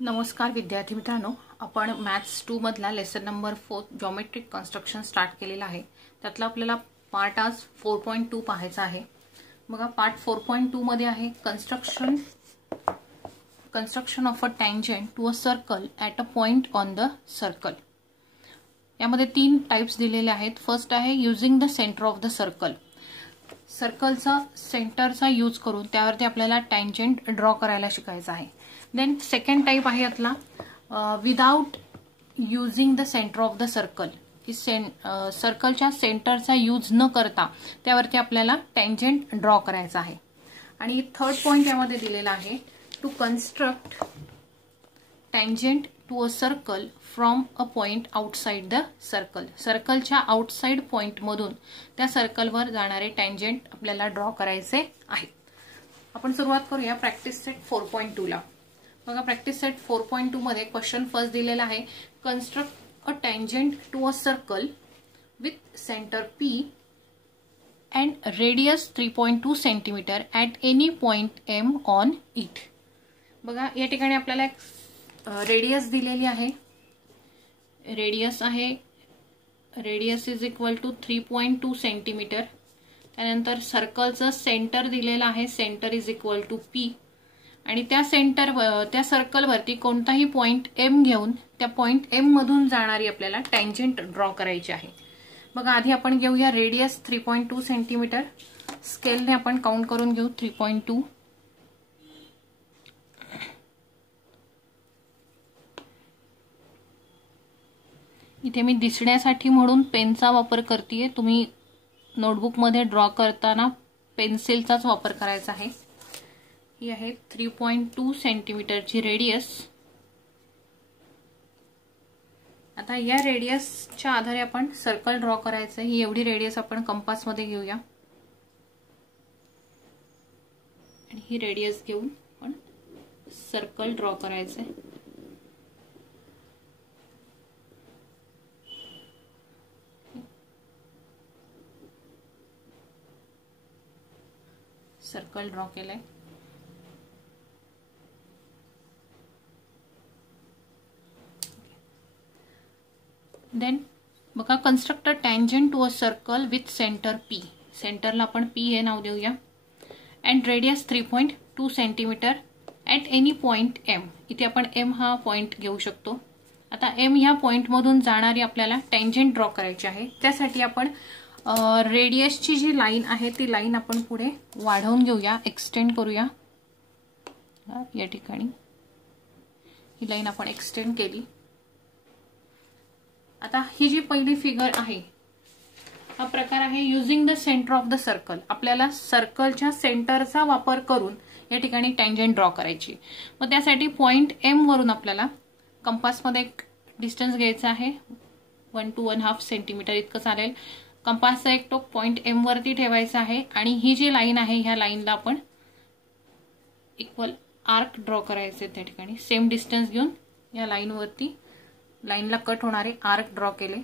नमस्कार विद्यार्थी मित्रांनो, आपण मॅथ्स 2 मधला lesson number 4 geometric construction start केलेला आहे। त्यातला आपल्याला पार्ट आज 4.2 पाहायचा आहे। बघा, पार्ट 4.2 मध्ये आहे construction of a tangent to a circle at a point on the circle. यामध्ये तीन टाइप्स दिलेले आहेत। फर्स्ट आहे using the centre of the circle. सर्कलचा सेंटरचा यूज करून त्यावरती आपल्याला टँजेंट ड्रॉ करायला शिकायचं आहे। देन सेकंड टाइप आहे यातला without using the centre of the circle, की सर्कलच्या सेंटरचा यूज न करता त्यावरती आपल्याला टँजेंट ड्रॉ करायचा आहे। आणि थर्ड पॉइंट यामध्ये दिलेला आहे to construct tangent to a circle from a point outside the circle. सर्कलच्या आउटसाइड पॉइंट मधून त्या सर्कलवर जाणारे टँजेंट आपल्याला ड्रॉ करायचे आहे। आपण सुरुवात करूया प्रॅक्टिस सेट 4.2 ला। बघा, प्रॅक्टिस सेट 4.2 मध्ये क्वेश्चन फर्स्ट दिलेला आहे construct a tangent to a circle with centre P and radius 3.2 centimetre at any point M on it. बघा, या ठिकाणी आपल्याला एक रेडियस दिलेली आहे। Radius is equal to 3.2 centimetre. त्यानंतर सर्कलचं सेंटर दिलेलं आहे, centre is equal to P। आणि त्या सर्कलवरती कोणताही पॉइंट M घेऊन त्या पॉइंट M मधून जाणारी आपल्याला टँजेंट ड्रॉ करायची आहे। बघा, आधी आपण घेऊया रेडियस 3.2 सेंटीमीटर। स्केलने आपण काउंट करून घेऊ 3.2। इथे मी दिसण्यासाठी म्हणून पेनचा वापर करतेय। तुम्ही नोटबुक मध्ये ड्रॉ करताना पेन्सिलचाच वापर करायचा आहे। ही आहे 3.2 सेंटीमीटरची रेडियस। आता या रेडियसच्या आधारे आपण सर्कल ड्रॉ करायचं आहे। ही एवढी रेडियस आपण कंपास मध्ये घेऊया आणि ही रेडियस घेऊन आपण सर्कल ड्रॉ करायचं आहे। सर्कल ड्रॉ केलंय। देन बघा, construct a tangent to a circle with centre P। सेंटरला आपण P हे नाव देऊया। And radius 3.2 centimetre at any point M। इथे आपण M हा पॉइंट घेऊ शकतो। आता M ह्या पॉइंट मधून जाणारी आपल्याला टँजेंट ड्रॉ करायची आहे। त्यासाठी आपण रेडियसची जी लाईन आहे ती लाईन आपण पुढे वाढवून घेऊया, एक्सटेंड करूया। या ठिकाणी ही लाईन आपण एक्सटेंड केली। आता ही जी पहिली फिगर आहे हा प्रकार आहे using the centre of the circle. आपल्याला सर्कलच्या सेंटरचा वापर करून या ठिकाणी टँजेंट ड्रॉ करायची। मग त्यासाठी पॉइंट M वरून आपल्याला कंपास मध्ये एक डिस्टन्स घ्यायचा आहे, 1 to 1.5 सेंटीमीटर इतकं चालेल। कंपासचा एक टोक पॉइंट M वरती ठेवायचा आहे आणि ही जी लाईन आहे ह्या लाईनला आपण इक्वल आर्क ड्रॉ करायचे। त्या ठिकाणी सेम डिस्टन्स घेऊन या लाईनवरती लाईनला कट होणारे आर्क ड्रॉ केले।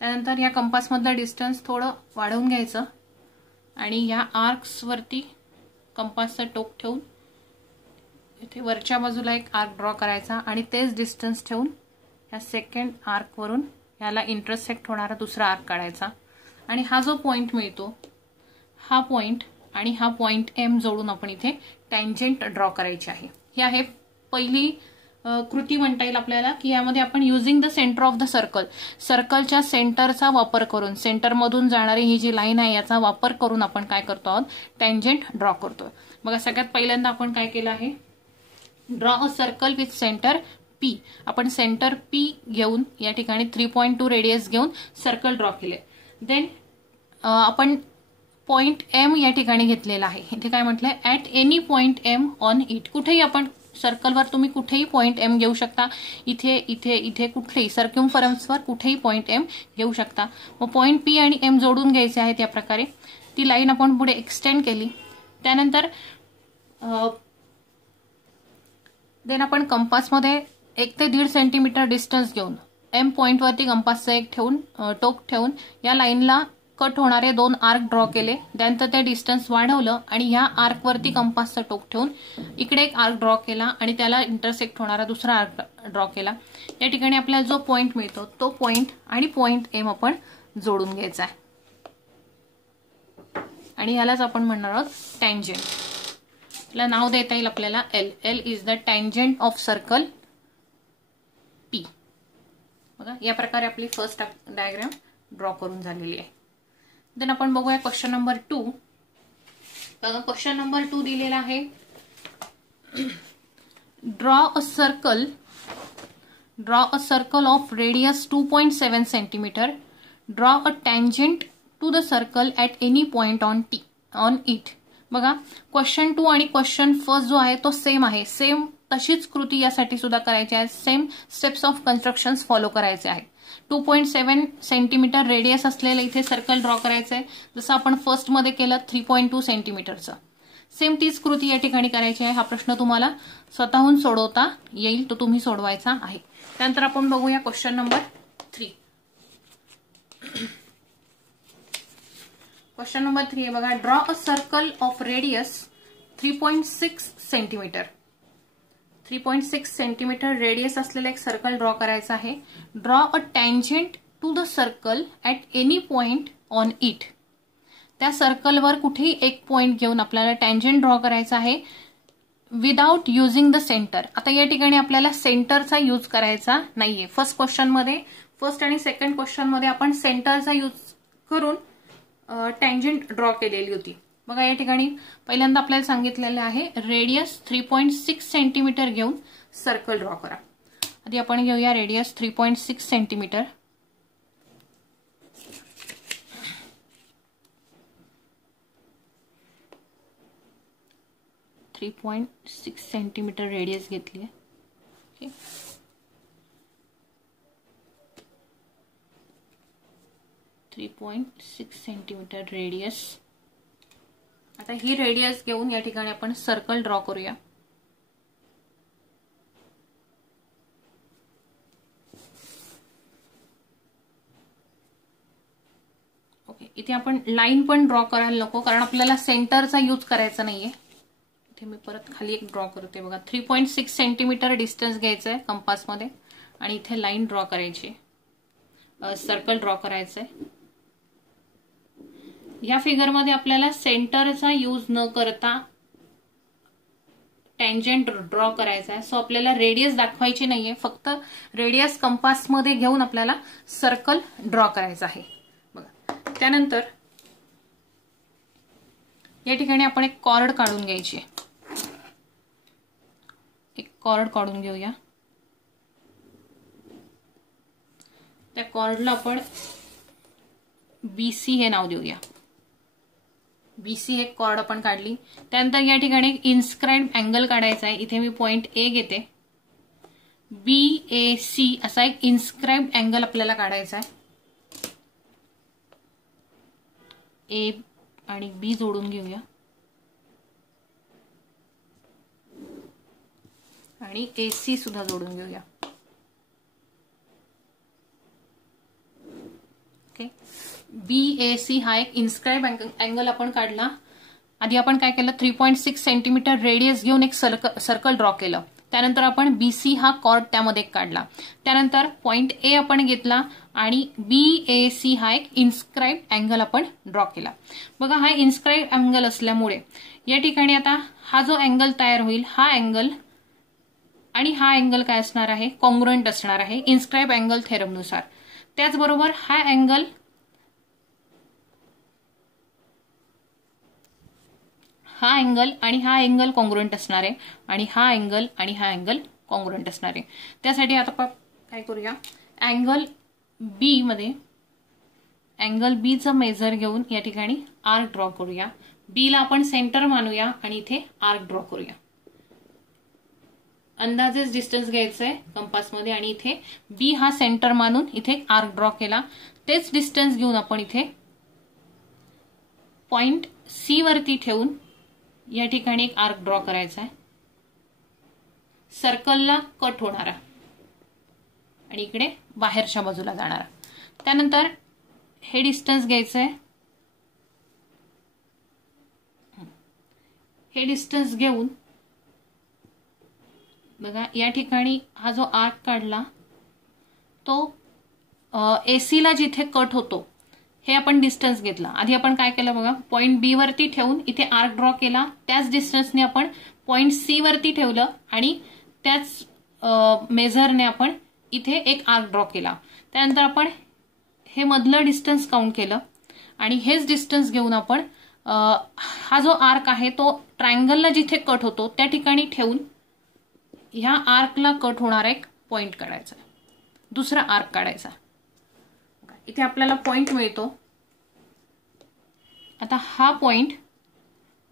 त्यानंतर या कंपास मधला डिस्टन्स थोडं वाढवून घ्यायचं आणि या आर्क्स वरती कंपासचा टोक ठेवून इथे वरच्या बाजूला एक आर्क ड्रॉ करायचा आणि तेच डिस्टन्स ठेवून या सेकंड आर्क वरून याला इंटरसेक्ट होणारा दुसरा आर्क काढायचा। आणि हा जो पॉइंट मिळतो हा पॉइंट आणि हा पॉइंट M जोडून आपण इथे टँजेंट ड्रॉ करायची आहे। ही आहे पहिली कृती म्हणता येईल आपल्याला, की यामध्ये आपण using the centre of the circle, सर्कलच्या सेंटरचा वापर करून, सेंटर मधून जाणारी ही जी लाईन आहे याचा वापर करून आपण काय करतो आहोत, टँजेंट ड्रॉ करतोय। बघा, सगळ्यात पहिल्यांदा आपण काय केलं आहे, draw a circle with centre P। आपण सेंटर P घेऊन या ठिकाणी 3.2 रेडियस घेऊन सर्कल ड्रॉ केले। देन आपण पॉइंट M या ठिकाणी घेतलेला आहे। इथे काय म्हटलंय, at any point M on it. कुठेही आपण सर्कलवर तुम्ही कुठेही पॉइंट M घेऊ शकता। इथे इथे इथे कुठेही सर्क्युम्फरन्सवर कुठेही पॉइंट M घेऊ शकता। मग पॉइंट P आणि M जोडून घ्यायचे आहेत। या प्रकारे ती लाईन आपण पुढे एक्सटेंड केली। त्यानंतर देन आपण कंपासमध्ये 1 ते 1.5 सेंटीमीटर डिस्टन्स घेऊन M पॉइंट वरती कंपासचा एक ठेवून टोक ठेवून या लाईनला कट होणारे 2 आर्क ड्रॉ केले, त्यानंतर ते डिस्टन्स वाढवलं आणि ह्या आर्कवरती कंपासचं टोक ठेवून इकडे एक आर्क ड्रॉ केला आणि त्याला इंटरसेक्ट होणारा दुसरा आर्क ड्रॉ केला. या ठिकाणी आपल्याला जो पॉइंट मिळतो तो पॉइंट आणि पॉइंट एम आपण जोडून घ्यायचा आहे आणि यालाच आपण म्हणणार आहोत टँजंट. याला नाव देता येईल आपल्याला L. L is the tangent of circle P. बघा या प्रकारे आपली फर्स्ट डायग्राम ड्रॉ करून झालेली आहे. देन आपण बघूया क्वेश्चन नंबर 2. बघा क्वेश्चन नंबर 2 दिलेला आहे. Draw a circle of radius 2.7 centimetre. Draw a tangent to the circle at any point on it. बघा क्वेश्चन 2 आणि क्वेश्चन फर्स्ट जो आहे तो सेम आहे. सेम तशीच कृती यासाठी सुद्धा करायची आहे. Same steps of constructions follow करायचे आहे. 2.7 सेंटीमीटर रेडियस असलेलं इथे सर्कल ड्रॉ करायचं आहे, जसं आपण फर्स्ट मध्ये केलं 3.2 सेंटीमीटरचं. सेम तीच कृती या ठिकाणी करायची आहे. हा प्रश्न तुम्हाला स्वतःहून सोडवता येईल, तो तुम्ही सोडवायचा आहे. त्यानंतर आपण बघूया क्वेश्चन नंबर 3. क्वेश्चन नंबर 3 आहे बघा. Draw a circle of radius 3.6 centimetre. 3.6 centimetre radius असलेलं एक सर्कल ड्रॉ करायचं आहे. Draw a tangent to the circle at any point on it. त्या सर्कलवर कुठेही एक पॉइंट घेऊन आपल्याला टँजंट ड्रॉ करायचा आहे विदाउट युजिंग द सेंटर. आता या ठिकाणी आपल्याला सेंटरचा यूज करायचा नाहीये. फर्स्ट आणि सेकंड क्वेश्चन मध्ये आपण सेंटरचा यूज करून टँजंट ड्रॉ केलेली होती. बघा या ठिकाणी पहिल्यांदा आपल्याला सांगितलेलं आहे रेडियस 3.6 सेंटीमीटर घेऊन सर्कल ड्रॉ करा. आधी आपण घेऊया रेडियस 3.6 सेंटीमीटर. सेंटीमीटर रेडियस घेतली आहे. Okay 3.6 centimetre radius. आता ही रेडियस घेऊन या ठिकाणी आपण सर्कल ड्रॉ करूया. ओके इथे आपण लाईन पण ड्रॉ करायला नको, कारण आपल्याला सेंटरचा यूज करायचा नाहीये. इथे मी परत खाली एक ड्रॉ करते. बघा 3.6 सेंटीमीटर डिस्टन्स घ्यायचं आहे कंपासमध्ये आणि इथे लाईन ड्रॉ करायची, सर्कल ड्रॉ करायचंय. या फिगरमध्ये आपल्याला सेंटरचा यूज न करता टँजंट ड्रॉ करायचा आहे. सो आपल्याला रेडियस दाखवायची नाहीये, फक्त रेडियस कंपासमध्ये घेऊन आपल्याला सर्कल ड्रॉ करायचा आहे. बघा त्यानंतर या ठिकाणी आपण एक कॉर्ड काढून घ्यायची. एक कॉर्ड काढून घेऊया. त्या कॉर्डला आपण BC हे नाव देऊया. BC एक कॉर्ड आपण काढली. त्यानंतर या ठिकाणी एक इन्स्क्राइब्ड अँगल काढायचा आहे. इथे मी पॉइंट A घेते. BAC असा एक इन्स्क्राइब्ड अँगल आपल्याला काढायचा आहे. A आणि B जोडून घेऊया आणि AC सुद्धा जोडून घेऊया. ओके BAC हा एक इन्स्क्राइब अँगल आपण काढला. आधी आपण काय केलं 3.6 सेंटीमीटर रेडियस घेऊन एक सर्कल ड्रॉ केलं. त्यानंतर आपण BC हा कॉर्ड त्यामध्ये काढला. त्यानंतर पॉइंट A आपण घेतला आणि BAC हा एक इन्स्क्राइब अँगल आपण ड्रॉ केला. बघा हा इन्स्क्राइब अँगल असल्यामुळे या ठिकाणी आता हा जो अँगल तयार होईल हा अँगल आणि हा अँगल काय असणार आहे, कॉन्ग्रुएंट असणार आहे इन्स्क्राइब अँगल थेरमनुसार. त्याचबरोबर हा अँगल आणि हा अँगल कॉन्ग्रुएंट असणार आहे आणि हा अँगल आणि हा अँगल कॉन्ग्रुएंट असणार आहे. त्यासाठी आता काय करूया, अँगल बी मध्ये अँगल बीचं मेजर घेऊन या ठिकाणी आर्क ड्रॉ करूया. बी ला आपण सेंटर मानूया आणि इथे आर्क ड्रॉ करूया. अंदाजेच डिस्टन्स घ्यायचंय कंपासमध्ये आणि इथे बी हा सेंटर मानून इथे आर्क ड्रॉ केला. तेच डिस्टन्स घेऊन आपण इथे पॉइंट सी वरती ठेवून या ठिकाणी एक आर्क ड्रॉ करायचा आहे, सर्कलला कट होणारा आणि इकडे बाहेरच्या बाजूला जाणारा. त्यानंतर हे डिस्टन्स घ्यायचंय हे डिस्टन्स घेऊन बघा या ठिकाणी हा जो आर्क काढला तो AC ला जिथे कट होतो हे आपण डिस्टन्स घेतला. आधी आपण काय केलं बघा, पॉइंट B वरती ठेवून इथे आर्क ड्रॉ केला, त्याच डिस्टन्सने आपण पॉइंट C वरती ठेवलं आणि त्याच मेजरने आपण इथे एक आर्क ड्रॉ केला. त्यानंतर आपण हे मधलं डिस्टन्स काउंट केलं आणि हेच डिस्टन्स घेऊन आपण हा जो आर्क आहे तो ट्रायंगलला जिथे कट होतो त्या ठिकाणी ठेवून ह्या आर्कला कट होणारा एक पॉइंट काढायचा, दुसरा आर्क काढायचा. इथे आपल्याला पॉइंट मिळतो. आता हा पॉइंट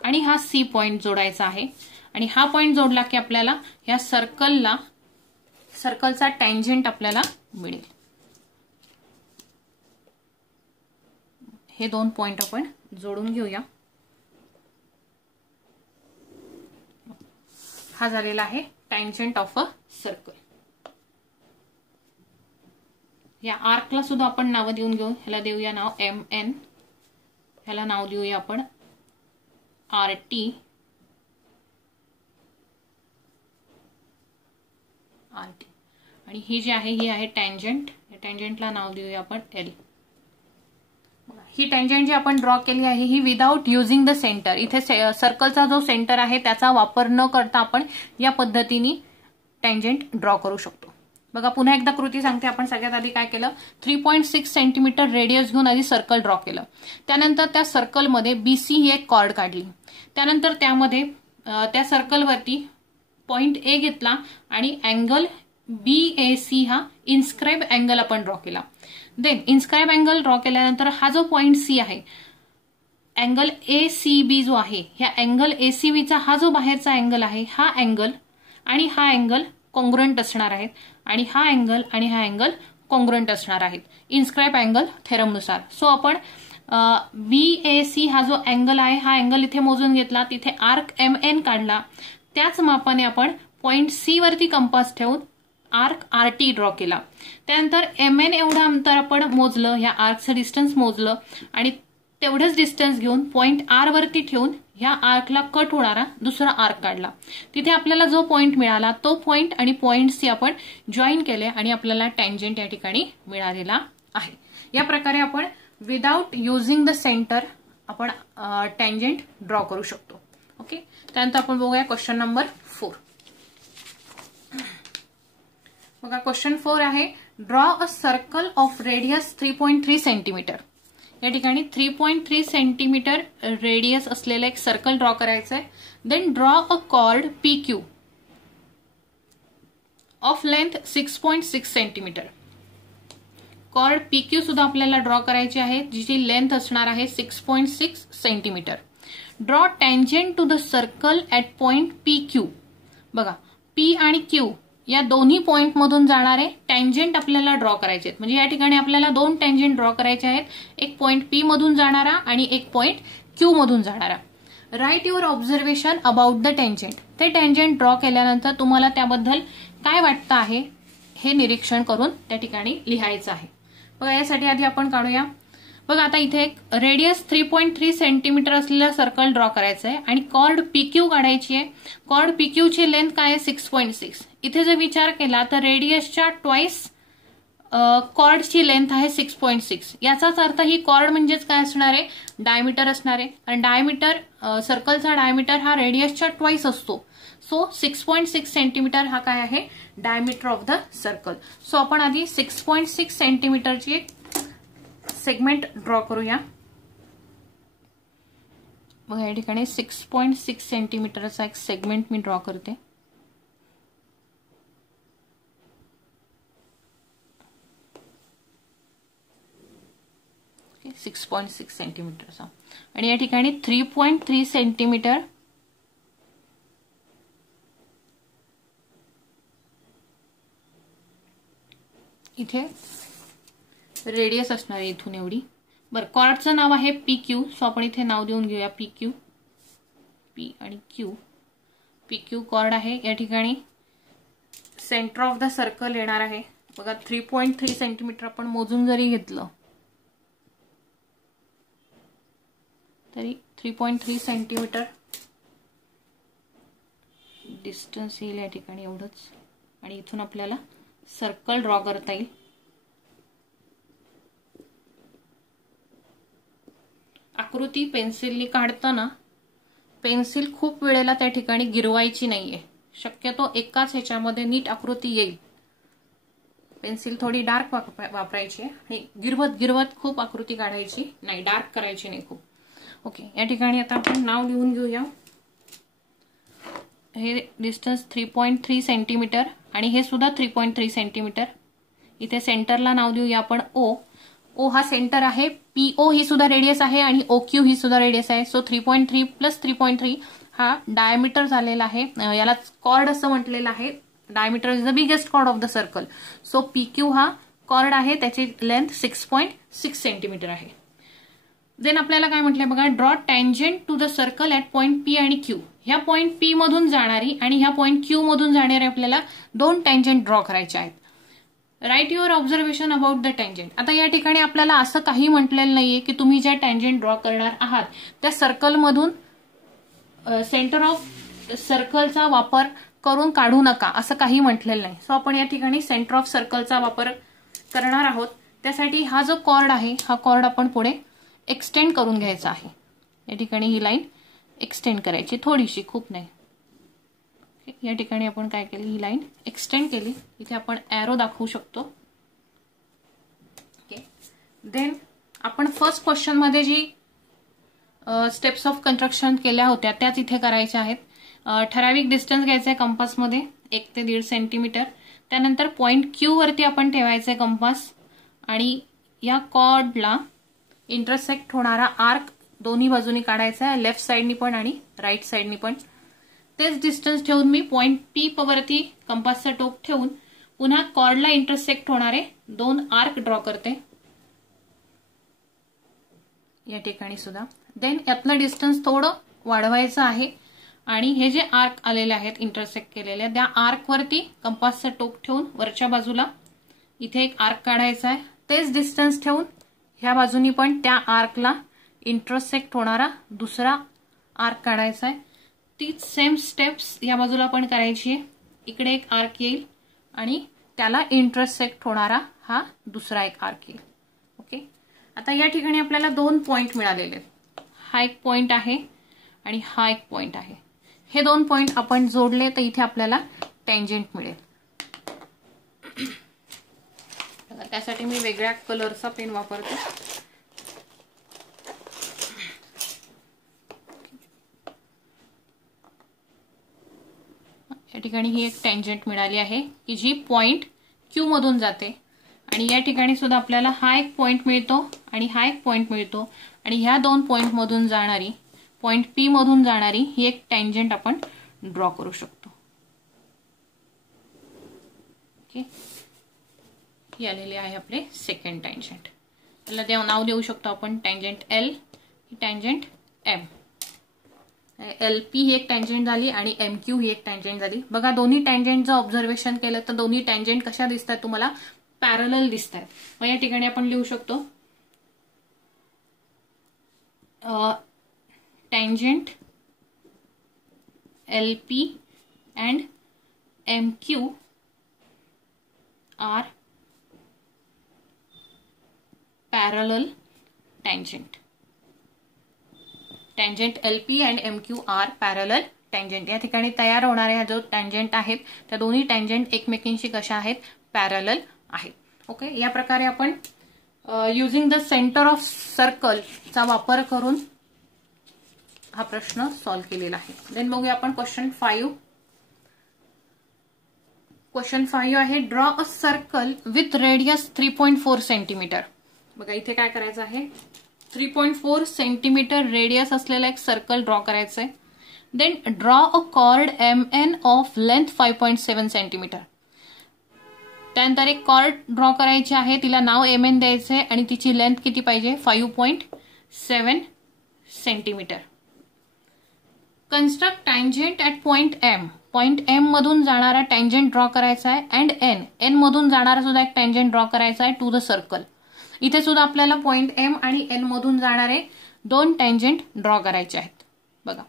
आणि हा C पॉइंट जोडायचा आहे आणि हा पॉइंट जोडला की आपल्याला या सर्कलचा टँजंट आपल्याला मिळेल. हे दोन पॉइंट आपण जोडून घेऊया. हा झालेला आहे टँजंट ऑफ अ सर्कल. या आर्कला सुद्धा आपण नाव देऊन घेऊ. ह्याला देऊया नाव MN, ह्याला नाव देऊया आपण RT, आणि ही जी आहे ही आहे टँजंट. या टँजंटला नाव देऊया आपण L. ही टँजंट जी आपण ड्रॉ केली आहे ही विदाउट युझिंग द सेंटर. इथे सर्कलचा जो सेंटर आहे त्याचा वापर न करता आपण या पद्धतीने टँजंट ड्रॉ करू शकतो. बघा पुन्हा एकदा कृती सांगते. आपण सगळ्यात आधी काय केलं, 3.6 सेंटीमीटर रेडियस घेऊन आधी सर्कल ड्रॉ केलं. त्यानंतर त्या सर्कलमध्ये BC ही एक कॉर्ड काढली. त्यानंतर त्यामध्ये त्या सर्कलवरती पॉइंट A घेतला आणि अँगल BAC हा इन्स्क्राइब अँगल आपण ड्रॉ केला. देन इन्स्क्राइब अँगल ड्रॉ केल्यानंतर हा जो पॉइंट C आहे, अँगल ACB जो आहे, ह्या अँगल ACBचा हा जो बाहेरचा अँगल आहे हा अँगल आणि हा अँगल कॉन्ग्रुएंट असणार आहेत आणि हा अँगल आणि हा अँगल कॉन्ग्रुएंट असणार आहेत इन्स्क्राइब अँगल थेरमनुसार. सो आपण BAC हा जो अँगल आहे हा अँगल इथे मोजून घेतला, तिथे आर्क MN काढला, त्याच मापाने आपण पॉइंट C वरती कंपास ठेवून आर्क RT ड्रॉ केला. त्यानंतर MN एवढं अंतर आपण मोजलं, ह्या आर्कचं डिस्टन्स मोजलं आणि तेवढंच डिस्टन्स घेऊन पॉइंट R वरती ठेवून ह्या आर्कला कट होणारा दुसरा आर्क काढला. तिथे आपल्याला जो पॉइंट मिळाला तो पॉइंट आणि पॉइंट C आपण जॉईन केले आणि आपल्याला टँजंट या ठिकाणी मिळालेला आहे. या प्रकारे आपण विदाउट युझिंग द सेंटर आपण टँजंट ड्रॉ करू शकतो. ओके, त्यानंतर आपण बघूया क्वेश्चन नंबर 4. बघा क्वेश्चन 4 आहे, draw a circle of radius 3.3 centimetre. या ठिकाणी 3.3 सेंटीमीटर रेडियस असलेलं एक सर्कल ड्रॉ करायचं आहे. Then draw a chord PQ of length 6.6 centimetre. Chord PQ सुद्धा आपल्याला ड्रॉ करायची आहे, जिची लेंथ असणार आहे 6.6 centimetre. Draw tangent to the circle at point PQ. बघा P आणि Q या दोन्ही पॉइंट मधून जाणारे टँजंट आपल्याला ड्रॉ करायचे आहेत. म्हणजे या ठिकाणी आपल्याला दोन टँजंट ड्रॉ करायचे आहेत, एक पॉइंट P मधून जाणारा आणि एक पॉइंट Q मधून जाणारा. Write your observation about the tangent. ते टँजंट ड्रॉ केल्यानंतर तुम्हाला त्याबद्दल काय वाटतं आहे हे निरीक्षण करून त्या ठिकाणी लिहायचं आहे. बघा यासाठी आधी आपण काढूया. बघा आता इथे एक रेडियस 3.3 सेंटीमीटर असलेलं सर्कल ड्रॉ करायचं आहे आणि कॉर्ड PQ काढायची आहे. कॉर्ड PQ ची लेंथ काय आहे 6.6. इथे जर विचार केला तर रेडियसच्या ट्वाइस कॉर्डची लेंथ आहे 6.6. याचाच अर्थ ही कॉर्ड म्हणजेच काय असणार आहे, डायमीटर असणार आहे. आणि डायमीटर सर्कलचा डायमीटर हा रेडियसच्या ट्वाइस असतो. सो 6.6 सेंटीमीटर हा काय आहे, diameter of the circle. So आपण आधी 6.6 सेंटीमीटरची एक सेगमेंट ड्रॉ करूया. बघा या ठिकाणी 6.6 सेंटीमीटरचा एक सेगमेंट मी ड्रॉ करते. ओके, 6.6 सेंटीमीटरचा आणि या ठिकाणी 3.3 सेंटीमीटर इथे रेडियस असणार आहे इथून एवढी. बरं, कॉर्डचं नाव आहे PQ. सो आपण इथे नाव देऊन घेऊया PQ. P आणि Q. PQ कॉर्ड आहे. या ठिकाणी सेंटर ऑफ द सर्कल येणार आहे. बघा 3.3 सेंटीमीटर आपण मोजून जरी घेतलं तरी 3.3 सेंटीमीटर डिस्टन्स येईल या ठिकाणी एवढंच, आणि इथून आपल्याला सर्कल ड्रॉ करता येईल. आकृती पेन्सिलनी काढताना पेन्सिल खूप वेळेला त्या ठिकाणी गिरवायची नाहीये. शक्यतो एकाच ह्याच्यामध्ये नीट आकृती येईल. पेन्सिल थोडी डार्क वापरायची आणि गिरवत गिरवत खूप आकृती काढायची नाही, डार्क करायची नाही खूप. ओके, या ठिकाणी आता आपण नाव लिहून घेऊया. हे डिस्टन्स 3.3 सेंटीमीटर आणि हे सुद्धा 3.3 सेंटीमीटर. इथे सेंटरला नाव देऊया आपण ओ. ओ हा सेंटर आहे, पीओ ही सुद्धा रेडियस आहे आणि ओक्यू ही सुद्धा रेडियस आहे. सो 3.3 प्लस 3.3 हा डायमीटर झालेला आहे. याला कॉर्ड असं म्हटलेलं आहे. Diameter is the biggest chord of the circle. So PQ हा कॉर्ड आहे, त्याची लेंथ 6.6 सेंटीमीटर आहे. देन आपल्याला काय म्हटलंय बघा, draw tangent to the circle at point P आणि क्यू. ह्या पॉइंट पी मधून जाणारी आणि ह्या पॉइंट क्यू मधून जाणारी आपल्याला दोन टँजंट ड्रॉ करायचे आहेत. Write your observation about the tangent. आता या ठिकाणी आपल्याला असं काही म्हटलेलं नाहीये की तुम्ही ज्या टँजंट ड्रॉ करणार आहात त्या सर्कलमधून सेंटर ऑफ सर्कलचा वापर करून काढू नका, असं काही म्हटलेलं नाही. सो आपण या ठिकाणी सेंटर ऑफ सर्कलचा वापर करणार आहोत. त्यासाठी हा जो कॉर्ड आहे हा कॉर्ड आपण पुढे एक्सटेंड करून घ्यायचा आहे. या ठिकाणी ही लाईन एक्सटेंड करायची थोडीशी, खूप नाही. या ठिकाणी आपण काय केली, ही लाईन एक्सटेंड केली. इथे आपण एरो दाखवू शकतो. ओके, देन आपण फर्स्ट क्वेश्चन मध्ये जी स्टेप्स ऑफ कन्स्ट्रक्शन केल्या होत्या त्याच इथे करायच्या आहेत. ठराविक डिस्टन्स घ्यायचा आहे कंपासमध्ये 1 ते 1.5 सेंटीमीटर. त्यानंतर पॉइंट क्यू वरती आपण ठेवायचं आहे कंपास आणि या कॉर्डला इंटरसेक्ट होणारा आर्क दोन्ही बाजूनी काढायचा आहे, लेफ्ट साइडनी पण आणि राईट साइडनी पण. तेच डिस्टन्स ठेवून मी पॉइंट पी वरती कंपासचं टोक ठेवून पुन्हा कॉर्डला इंटरसेक्ट होणारे 2 आर्क ड्रॉ करते या ठिकाणी सुद्धा. देन यातलं डिस्टन्स थोडं वाढवायचं आहे आणि हे जे आर्क आलेले आहेत इंटरसेक्ट केलेले, त्या आर्क वरती कंपासचं टोक ठेवून वरच्या बाजूला इथे एक आर्क काढायचा आहे. तेच डिस्टन्स ठेवून ह्या बाजूनी पण त्या आर्कला इंटरसेक्ट होणारा दुसरा आर्क काढायचा आहे. तीच सेम स्टेप्स या बाजूला पण करायची आहे. इकडे एक आर्क येईल आणि त्याला इंटरसेक्ट होणारा हा दुसरा एक आर्क येईल. ओके, आता या ठिकाणी आपल्याला 2 पॉइंट मिळालेले. हा एक पॉइंट आहे आणि हा एक पॉइंट आहे. हे 2 पॉइंट आपण जोडले तर इथे आपल्याला टँजंट मिळेल. त्यासाठी मी वेगळ्या कलरचा पेन वापरते. या ठिकाणी ही एक टँजंट मिळाली आहे की जी पॉइंट क्यू मधून जाते आणि या ठिकाणी सुद्धा आपल्याला हा एक पॉइंट मिळतो आणि हा एक पॉइंट मिळतो आणि ह्या 2 पॉइंट मधून जाणारी, पॉइंट पी मधून जाणारी ही एक टँजंट आपण ड्रॉ करू शकतो. ओके, ही आलेली आहे आपले सेकंड टँजंट. त्याला नाव देऊ शकतो आपण tangent L, tangent M. L P ही एक टँजंट झाली आणि एम क्यू ही एक टँजंट झाली. बघा दोन्ही टँजंटचं ऑब्झर्वेशन केलं तर दोन्ही टँजंट कशा दिसतात तुम्हाला, पॅरलल दिसतात. मग या ठिकाणी आपण लिहू शकतो tangent L P and M Q are parallel tangent. Tangent L P and M Q are parallel tangent. या ठिकाणी तयार होणाऱ्या जो टँजंट आहेत त्या दोन्ही टँजंट एकमेकींशी कशा आहेत, पॅरलल आहेत. ओके, या प्रकारे आपण युजिंग द सेंटर ऑफ सर्कलचा वापर करून हा प्रश्न सॉल्व्ह केलेला आहे. देन बघूया आपण क्वेश्चन 5. क्वेश्चन 5 आहे, draw a circle with radius 3.4 centimetre. बघा इथे काय करायचं आहे, 3.4 सेंटीमीटर रेडियस असलेला एक सर्कल ड्रॉ करायचं आहे. Then draw a chord MN of length 5.7 centimetre. त्यानंतर एक कॉर्ड ड्रॉ करायची आहे, तिला नाव MN द्यायचं आहे आणि तिची लेंथ किती पाहिजे, 5.7 centimetre. Construct tangent at point M. Point M मधून जाणारा टँजंट ड्रॉ करायचा आहे अँड N मधून जाणारा सुद्धा एक टँजंट ड्रॉ करायचा आहे टू द सर्कल. इथे सुद्धा आपल्याला पॉइंट M आणि N मधून जाणारे 2 टँजंट ड्रॉ करायचे आहेत. बघा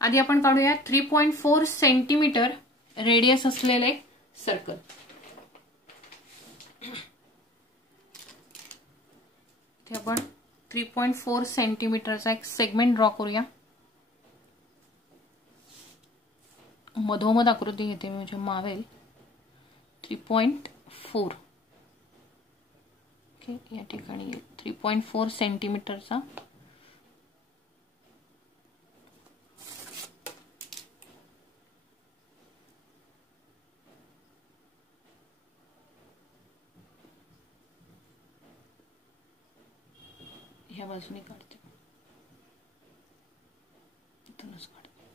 आधी आपण काढूया 3.4 सेंटीमीटर रेडियस असलेले सर्कल. इथे आपण 3.4 सेंटीमीटरचा एक सेगमेंट ड्रॉ करूया. मधोमध आकृती घेते मी म्हणजे मावेल. 3.4 ओके, या ठिकाणी 3.4 सेंटीमीटरचा ह्या बाजूने काढते, इथूनच काढते.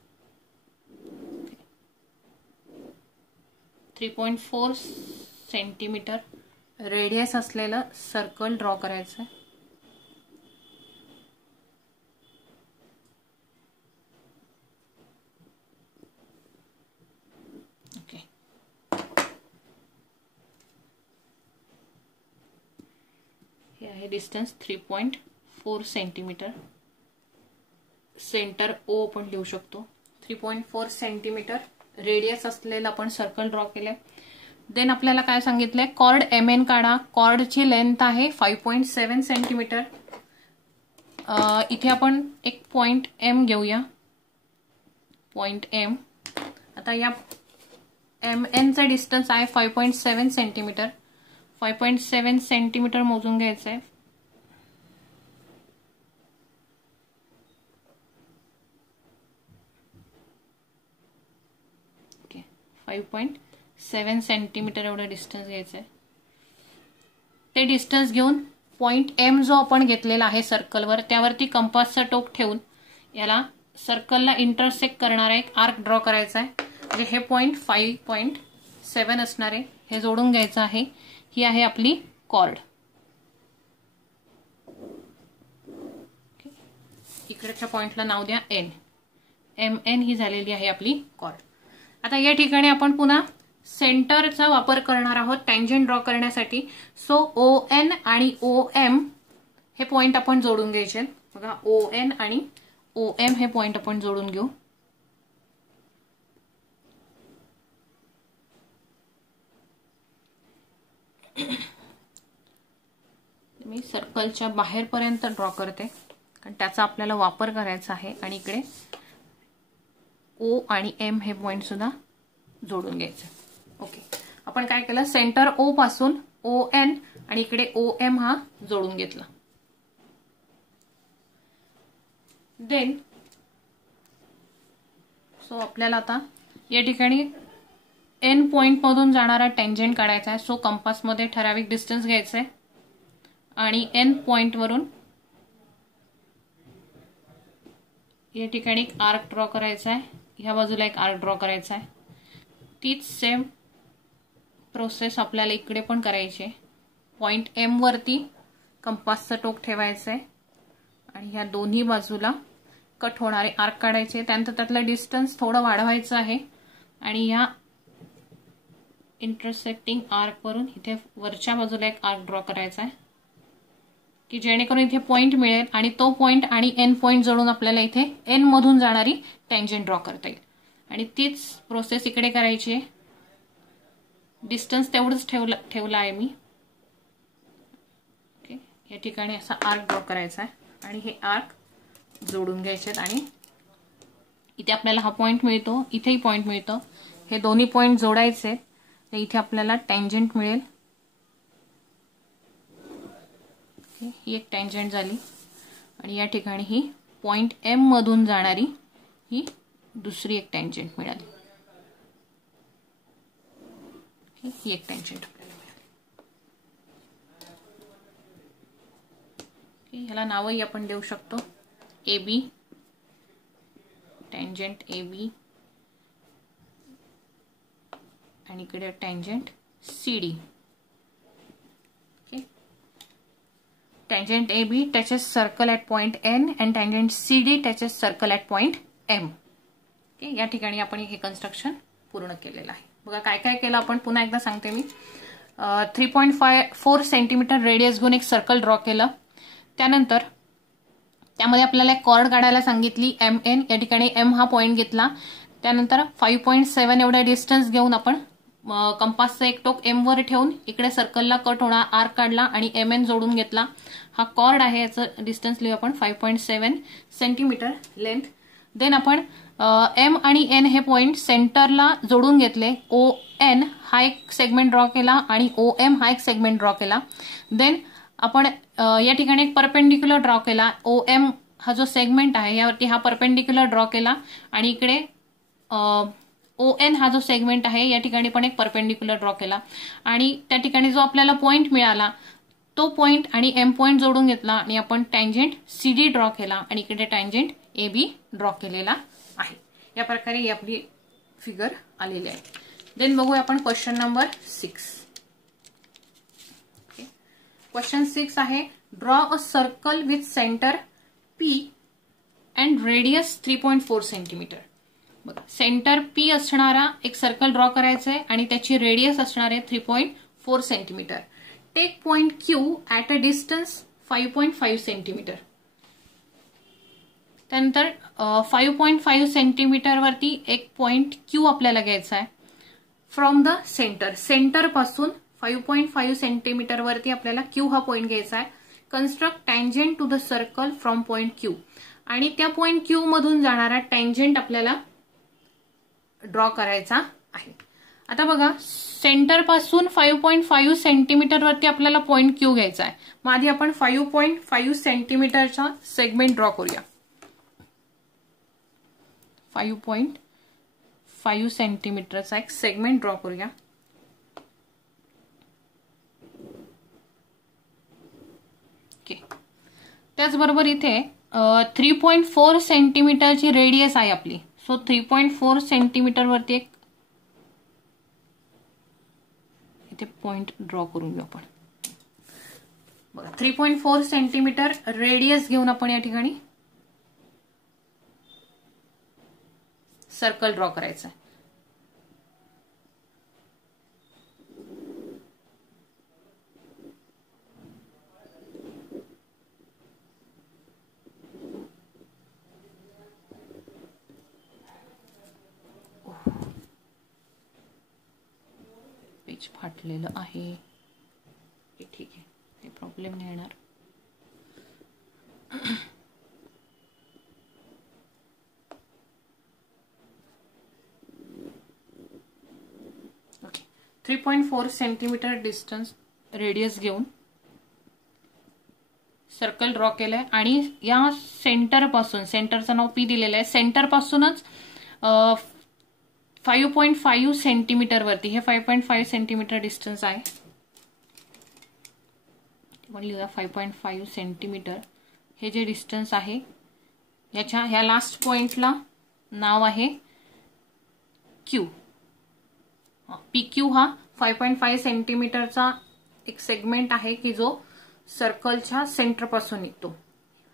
3.4 सेंटीमीटर रेडियस असलेलं सर्कल ड्रॉ करायचं आहे. ओके, हे आहे डिस्टन्स 3.4 सेंटीमीटर. सेंटर ओ आपण लिहू शकतो. 3.4 सेंटीमीटर रेडियस असलेलं आपण सर्कल ड्रॉ केलंय. देन आपल्याला काय सांगितलंय, कॉर्ड MN काढा. कॉर्डची लेंथ आहे 5.7 सेंटीमीटर. इथे आपण एक पॉइंट M घेऊया, पॉइंट M. आता या MN चा डिस्टन्स आहे 5.7 सेंटीमीटर. 5.7 सेंटीमीटर मोजून घ्यायचं आहे. ओके, 5.7 सेंटीमीटर एवढं डिस्टन्स घ्यायचं आहे. ते डिस्टन्स घेऊन पॉइंट M जो आपण घेतलेला आहे सर्कलवर, त्यावरती कंपासचं टोक ठेवून याला सर्कलला इंटरसेक्ट करणारा एक आर्क ड्रॉ करायचा आहे. म्हणजे हे पॉइंट 5.7 असणार आहे, हे जोडून घ्यायचं आहे. ही आहे आपली कॉर्ड. इकडच्या पॉइंटला नाव द्या N. MN ही झालेली आहे आपली कॉर्ड. आता या ठिकाणी आपण पुन्हा सेंटरचा वापर करणार आहोत टँजंट ड्रॉ करण्यासाठी. सो ON आणि OM हे पॉइंट आपण जोडून घ्यायचे. बघा, ON आणि OM हे पॉइंट आपण जोडून घेऊ. मी सर्कलच्या बाहेरपर्यंत ड्रॉ करते कारण त्याचा आपल्याला वापर करायचा आहे. आणि इकडे O आणि M हे पॉइंट सुद्धा जोडून घ्यायचे. ओके, आपण काय केलं, सेंटर O पासून ON आणि इकडे OM हा जोडून घेतला. देन सो आपल्याला आता या ठिकाणी N पॉइंट मधून जाणारा टँजंट काढायचा आहे. सो कंपास मध्ये ठराविक डिस्टन्स घ्यायचं आहे आणि N पॉइंट वरून या ठिकाणी एक आर्क ड्रॉ करायचा आहे. ह्या बाजूला एक आर्क ड्रॉ करायचा आहे. तीच सेम प्रोसेस आपल्याला इकडे पण करायची आहे. पॉइंट M वरती कंपासचं टोक ठेवायचं आहे आणि ह्या दोन्ही बाजूला कट होणारे आर्क काढायचे. त्यानंतर त्यातलं डिस्टन्स थोडं वाढवायचं आहे आणि ह्या इंटरसेक्टिंग आर्क वरून इथे वरच्या बाजूला एक आर्क ड्रॉ करायचा आहे की जेणेकरून इथे पॉइंट मिळेल आणि तो पॉइंट आणि N पॉइंट जोडून आपल्याला इथे N मधून जाणारी टँजंट ड्रॉ करता येईल. आणि तीच प्रोसेस इकडे करायची आहे. डिस्टन्स तेवढंच ठेवला आहे मी. ओके, या ठिकाणी असा आर्क ड्रॉ करायचा आहे आणि हे आर्क जोडून घ्यायचे आहेत. आणि इथे आपल्याला हा पॉइंट मिळतो, इथेही पॉइंट मिळतो. हे दोन्ही पॉइंट जोडायचे आहेत. तर इथे आपल्याला टँजंट मिळेल. ही एक टँजंट झाली आणि या ठिकाणी ही पॉइंट M मधून जाणारी ही दुसरी एक टँजंट मिळाली. ही एक टँजंट आपल्याला मिळाली. ह्याला नावही आपण देऊ शकतो AB, टँजंट AB आणि इकडे tangent CD. Tangent AB touches circle at point N and tangent CD touches circle at point M. Okay, या ठिकाणी आपण हे कन्स्ट्रक्शन पूर्ण केलेलं आहे. बघा काय काय केलं आपण, पुन्हा एकदा सांगते मी. 3.4 सेंटीमीटर रेडियस घेऊन एक सर्कल ड्रॉ केलं. त्यानंतर त्यामध्ये आपल्याला एक कॉर्ड काढायला सांगितली MN. या ठिकाणी M हा पॉइंट घेतला. त्यानंतर 5.7 एवढा डिस्टन्स घेऊन आपण कंपासचं एक टोक M वर ठेवून इकडे सर्कलला कट होणार आर्क काढला आणि MN जोडून घेतला. हा कॉर्ड आहे, याचं डिस्टन्स लिहू आपण 5.7 सेंटीमीटर लेंथ. देन आपण M आणि N हे पॉइंट सेंटरला जोडून घेतले. ON हा एक सेगमेंट ड्रॉ केला आणि OM हा एक सेगमेंट ड्रॉ केला. देन आपण या ठिकाणी एक परपेंडिक्युलर ड्रॉ केला. OM हा जो सेगमेंट आहे यावरती हा परपेंडिक्युलर ड्रॉ केला आणि इकडे ON हा जो सेगमेंट आहे या ठिकाणी पण एक परपेंडिक्युलर ड्रॉ केला आणि त्या ठिकाणी जो आपल्याला पॉइंट मिळाला तो पॉइंट आणि M पॉइंट जोडून घेतला आणि आपण टँजेंट CD ड्रॉ केला आणि इकडे टँजेंट AB ड्रॉ केलेला आहे. या प्रकारे ही आपली फिगर आलेली आहे. देन बघूया आपण क्वेश्चन नंबर 6. क्वेश्चन 6 आहे draw a circle with centre P and radius 3.4 centimetre. बघा, सेंटर P असणारा एक सर्कल ड्रॉ करायचा आहे आणि त्याची रेडियस असणार आहे 3.4 centimetre. Take point Q at a distance 5.5 centimetre. त्यानंतर 5.5 सेंटीमीटर वरती एक पॉइंट Q आपल्याला घ्यायचा आहे फ्रॉम द सेंटर. सेंटर पासून 5.5 सेंटीमीटर वरती आपल्याला Q हा पॉइंट घ्यायचा आहे. Construct tangent to the circle from point Q. आणि त्या पॉइंट Q मधून जाणारा टँजेंट आपल्याला ड्रॉ करायचा आहे. आता बघा, सेंटर पासून 5.5 सेंटीमीटर वरती आपल्याला पॉइंट Q घ्यायचा आहे. मग आधी आपण 5.5 सेंटीमीटरचा सेगमेंट ड्रॉ करूया. 5.5 सेंटीमीटरचा एक सेगमेंट ड्रॉ करूया. ओके, त्याचबरोबर इथे 3.4 सेंटीमीटरची रेडियस आहे आपली. सो 3.4 सेंटीमीटर वरती एक इथे पॉइंट ड्रॉ करून घेऊ आपण. बघा, 3.4 सेंटीमीटर रेडियस घेऊन आपण या ठिकाणी सर्कल ड्रॉ करायचा आहे. पेज फाटलेलं आहे, ठीक आहे, काही प्रॉब्लेम नाही येणार. ओके, 3.4 सेंटीमीटर डिस्टन्स रेडियस घेऊन सर्कल ड्रॉ केलंय आणि या सेंटर पासून, सेंटरचं नाव P दिलेलं आहे, सेंटर पासूनच 5.5 सेंटीमीटर वरती, हे 5.5 सेंटीमीटर डिस्टन्स आहे. लिहूया 5.5 सेंटीमीटर हे जे डिस्टन्स आहे याच्या ह्या लास्ट पॉइंटला नाव आहे Q. PQ हा 5.5 सेंटीमीटरचा एक सेगमेंट आहे की जो सर्कलच्या सेंटर पासून निघतो.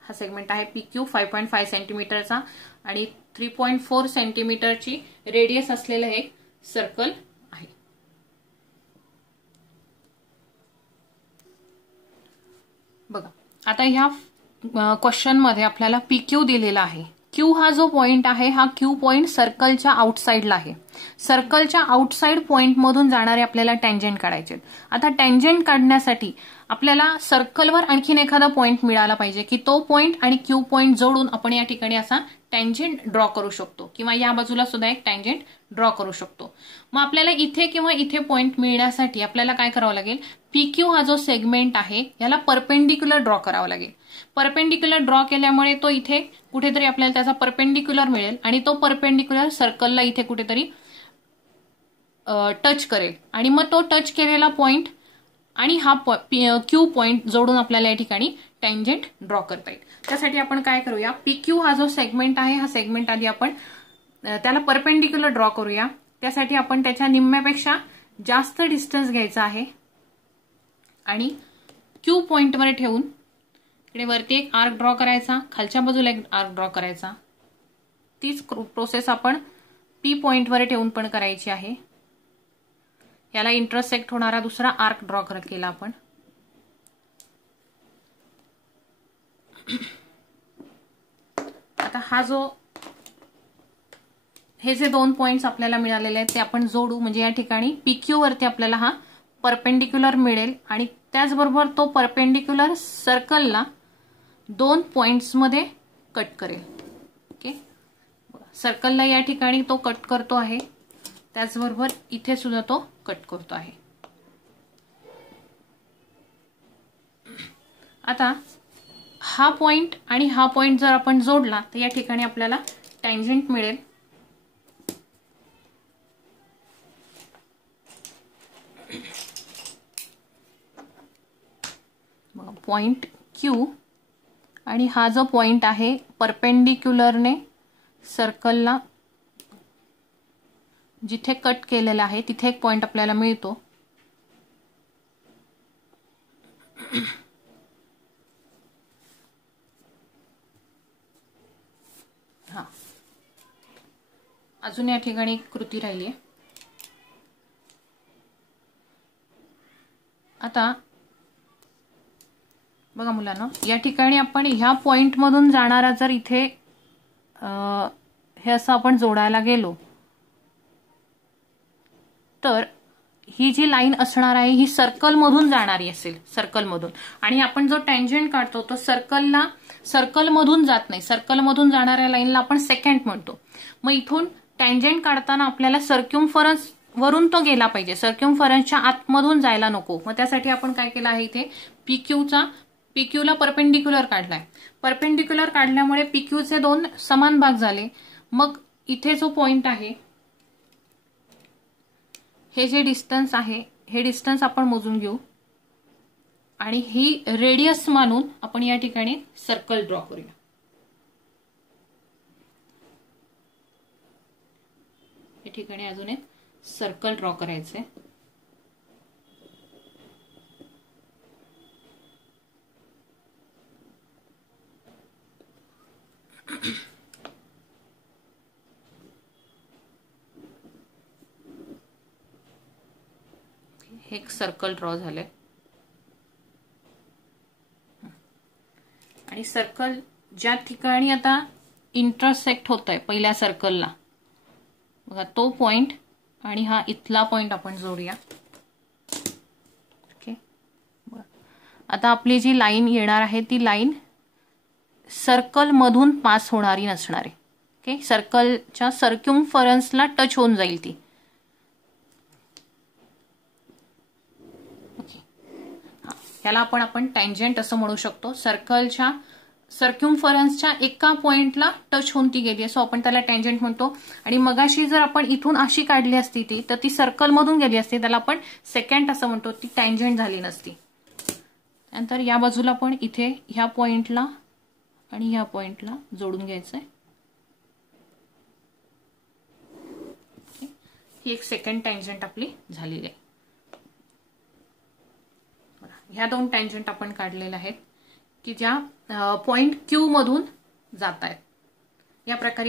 हा सेगमेंट आहे PQ 5.5 सेंटीमीटरचा आणि 3.4 सेंटीमीटरची रेडियस असलेलं एक सर्कल आहे. बघा, आता ह्या क्वेश्चन मध्ये आपल्याला PQ दिलेला आहे. Q हा जो पॉइंट आहे हा Q पॉइंट सर्कलच्या आउटसाइडला आहे. सर्कलच्या आउटसाइड पॉइंट मधून जाणारे आपल्याला टँजेंट काढायचे. आता टँजेंट काढण्यासाठी आपल्याला सर्कलवर आणखीन एखादा पॉइंट मिळाला पाहिजे की तो पॉइंट आणि Q पॉइंट जोडून आपण या ठिकाणी असा टँजेंट ड्रॉ करू शकतो किंवा या बाजूला सुद्धा एक टँजेंट ड्रॉ करू शकतो. मग आपल्याला इथे किंवा इथे पॉइंट मिळण्यासाठी आपल्याला काय करावं लागेल, PQ हा जो सेगमेंट आहे याला परपेंडिक्युलर ड्रॉ करावा लागेल. परपेंडिक्युलर ड्रॉ केल्यामुळे तो इथे कुठेतरी आपल्याला त्याचा परपेंडिक्युलर मिळेल आणि तो परपेंडिक्युलर सर्कलला इथे कुठेतरी टच करेल आणि मग तो टच केलेला पॉइंट आणि हा Q पॉइंट जोडून आपल्याला या ठिकाणी टँजेंट ड्रॉ करता येईल. त्यासाठी आपण काय करूया, PQ हा जो सेगमेंट आहे हा सेगमेंट आधी आपण त्याला परपेंडिक्युलर ड्रॉ करूया. त्यासाठी आपण त्याच्या निम्म्यापेक्षा जास्त डिस्टन्स घ्यायचा आहे आणि Q पॉइंटवर ठेवून इकडे वरती एक आर्क ड्रॉ करायचा, खालच्या बाजूला एक आर्क ड्रॉ करायचा. तीच प्रोसेस आपण P पॉइंटवर ठेवून पण करायची आहे. याला इंटरसेक्ट होणारा दुसरा आर्क ड्रॉ केला आपण. आता हे जे 2 पॉइंट्स आपल्याला मिळालेले आहेत ते आपण जोडू, म्हणजे या ठिकाणी PQ वरती आपल्याला हा परपेंडिक्युलर मिळेल आणि त्याचबरोबर तो परपेंडिक्युलर सर्कलला 2 पॉइंट्स मध्ये कट करेल. ओके, सर्कलला या ठिकाणी तो कट करतो आहे, त्याचबरोबर इथे सुद्धा तो कट करतो आहे. आता हा पॉइंट आणि हा पॉइंट जर आपण जोडला तर या ठिकाणी आपल्याला टँजंट मिळेल. पॉइंट Q आणि हा जो पॉइंट आहे परपेंडिक्युलरने सर्कलला जिथे कट केलेला आहे तिथे एक पॉइंट आपल्याला मिळतो. हा, अजून या ठिकाणी एक कृती राहिली आहे. आता बघा मुलांना, या ठिकाणी आपण ह्या पॉइंट मधून जाणारा जर इथे हे असं आपण जोडायला गेलो तर ही जी लाईन असणार आहे ही सर्कल मधून जाणारी असेल, सर्कल मधून. आणि आपण जो टँजंट काढतो तो सर्कल मधून जात नाही, सर्कल मधून जाणाऱ्या लाईनला आपण सेकंड म्हणतो. मग इथून टँजंट काढताना आपल्याला सर्क्युम्फरन्स वरून तो गेला पाहिजे, सर्क्युम्फरन्सच्या आतमधून जायला नको. मग त्यासाठी आपण काय केलं आहे, इथे PQला परपेंडिक्युलर काढलाय. परपेंडिक्युलर काढल्यामुळे PQचे 2 समान भाग झाले. मग इथे जो पॉइंट आहे, हे जे डिस्टन्स आहे हे डिस्टन्स आपण मोजून घेऊ आणि ही रेडियस मानून आपण या ठिकाणी सर्कल ड्रॉ करूया. या ठिकाणी अजून एक सर्कल ड्रॉ करायचंय. हे एक सर्कल ड्रॉ झालंय आणि सर्कल ज्या ठिकाणी आता इंटरसेक्ट होतंय पहिल्या सर्कलला, बघा तो पॉइंट आणि हा इथला पॉइंट आपण जोडूया. ओके, आता आपली जी लाईन येणार आहे ती लाईन सर्कल मधून पास होणारी नसणार आहे. ओके, सर्कलच्या सर्क्युम्फरन्सला टच होऊन जाईल ती. याला आपण टँजंट असं म्हणू शकतो. सर्कलच्या सर्क्युम्फरन्सच्या एका पॉइंटला टच होऊन ती गेली असो आपण त्याला टँजंट म्हणतो. आणि मगाशी जर आपण इथून अशी काढली असती तर ती सर्कल मधून गेली असती, त्याला आपण सेकंड असं म्हणतो, ती टँजंट झाली नसती. त्यानंतर या बाजूला पण इथे ह्या पॉइंटला आणि ह्या पॉइंटला जोडून घ्यायचंय. ही एक सेकंड टँजंट आपली झालेली आहे. ह्या 2 टँजंट आपण काढलेल्या आहेत की ज्या पॉइंट Q मधून जात आहेत. या प्रकारे